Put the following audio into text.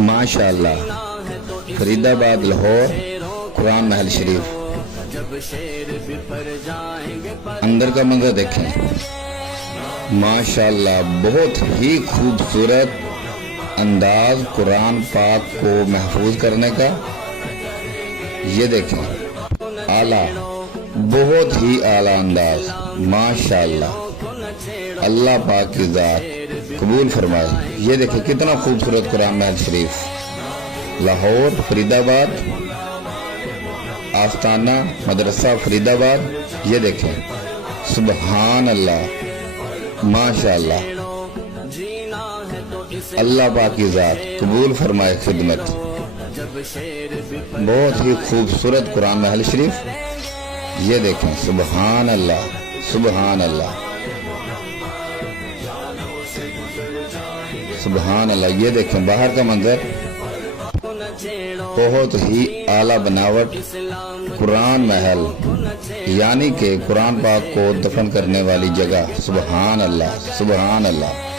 ماشاءاللہ فرید آباد لاہور قرآن محل شریف اندر کا منظر دیکھیں ماشاءاللہ بہت ہی خوبصورت انداز قرآن پاک کو محفوظ کرنے کا یہ دیکھیں اعلیٰ بہت ہی اعلیٰ انداز ماشاءاللہ اللہ پاک کی ذات قبول فرمائے یہ دیکھیں کتنا خوبصورت قرآن محل شریف لاہور فرید آباد آستانہ مدرسہ فرید آباد یہ دیکھیں سبحان اللہ ماشاءاللہ اللہ پاک کی ذات قبول فرمائے خدمت بہت ہی خوبصورت قرآن محل شریف یہ دیکھیں سبحان اللہ سبحان اللہ سبحان اللہ یہ دیکھیں باہر کا منظر بہت ہی اعلیٰ بناوٹ قرآن محل یعنی کہ قرآن پاک کو دفن کرنے والی جگہ سبحان اللہ سبحان اللہ